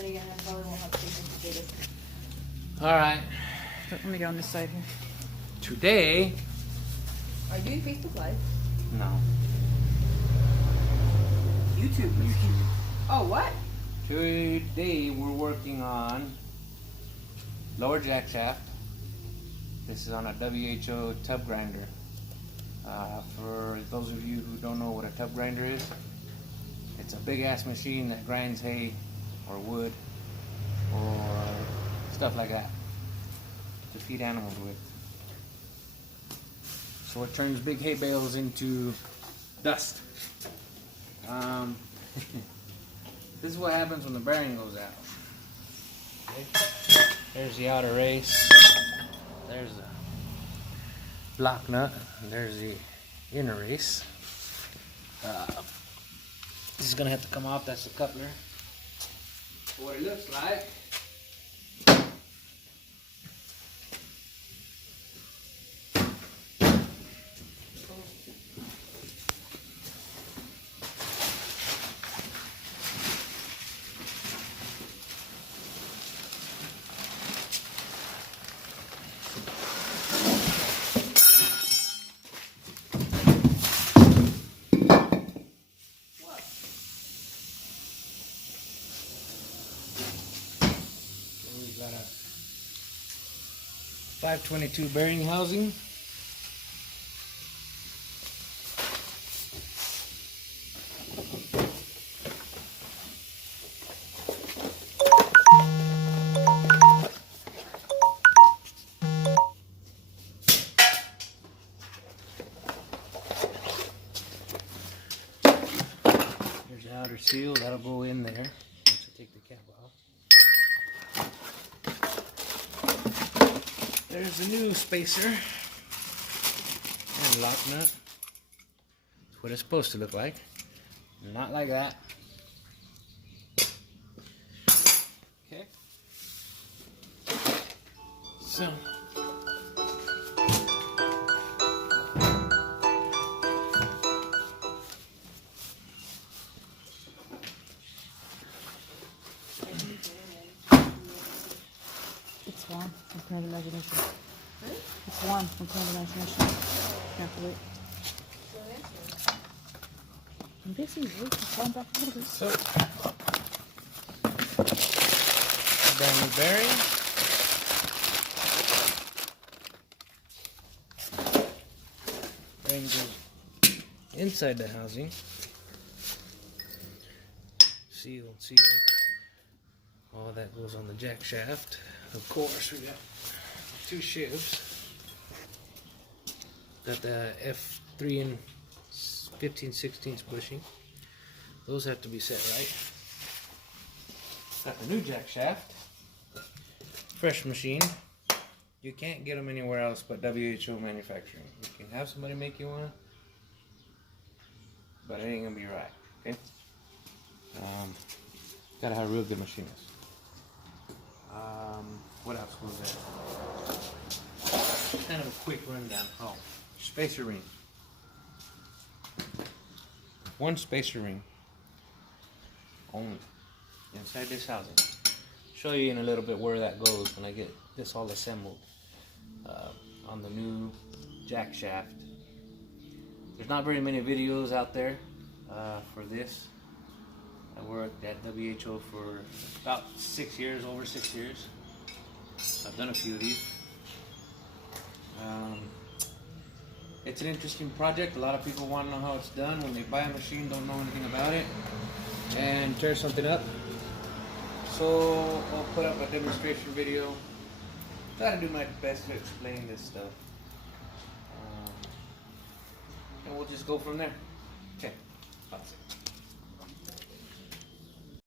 then again, I probably won't have patience to do this. Alright. Let me get on this side here. Today. Are you doing Facebook Live? No. YouTube. Oh, what? Today we're working on lower jack shaft. This is on a W.H.O tub grinder. For those of you who don't know what a tub grinder is, it's a big ass machine that grinds hay or wood or stuff like that to feed animals with. So it turns big hay bales into dust. This is what happens when the bearing goes out. Okay. There's the outer race. There's the block nut. And there's the inner race. This is gonna have to come off. That's the coupler. What it looks like. We've got a 522 bearing housing. There's the outer seal, that'll go in there once I take the cap off. There's the new spacer and lock nut. That's what it's supposed to look like. Not like that. Okay. So. It's warm from Canadian imagination. Really? It's warm from Canadian imagination. Can't wait. I'm busy. Wait, it's warm back a little bit. So. Brand new bearing. Bearing goes inside the housing. Seal. All that goes on the jack shaft. Of course, we got two shifts. Got the F3 and 15/16 bushing. Those have to be set right. Got the new jack shaft. Fresh machine. You can't get them anywhere else but W.H.O manufacturing. You can have somebody make you one, but it ain't gonna be right. Okay. Gotta have a real good machinist. What else was there? Kind of a quick rundown. Oh, spacer ring. One spacer ring only inside this housing. Show you in a little bit where that goes when I get this all assembled on the new jack shaft. There's not very many videos out there for this. I worked at W.H.O for about 6 years, over 6 years. I've done a few of these. It's an interesting project. A lot of people want to know how it's done. When they buy a machine, don't know anything about it, and tear something up. So I'll put up a demonstration video. Try to do my best to explain this stuff. And we'll just go from there. Okay, that's it.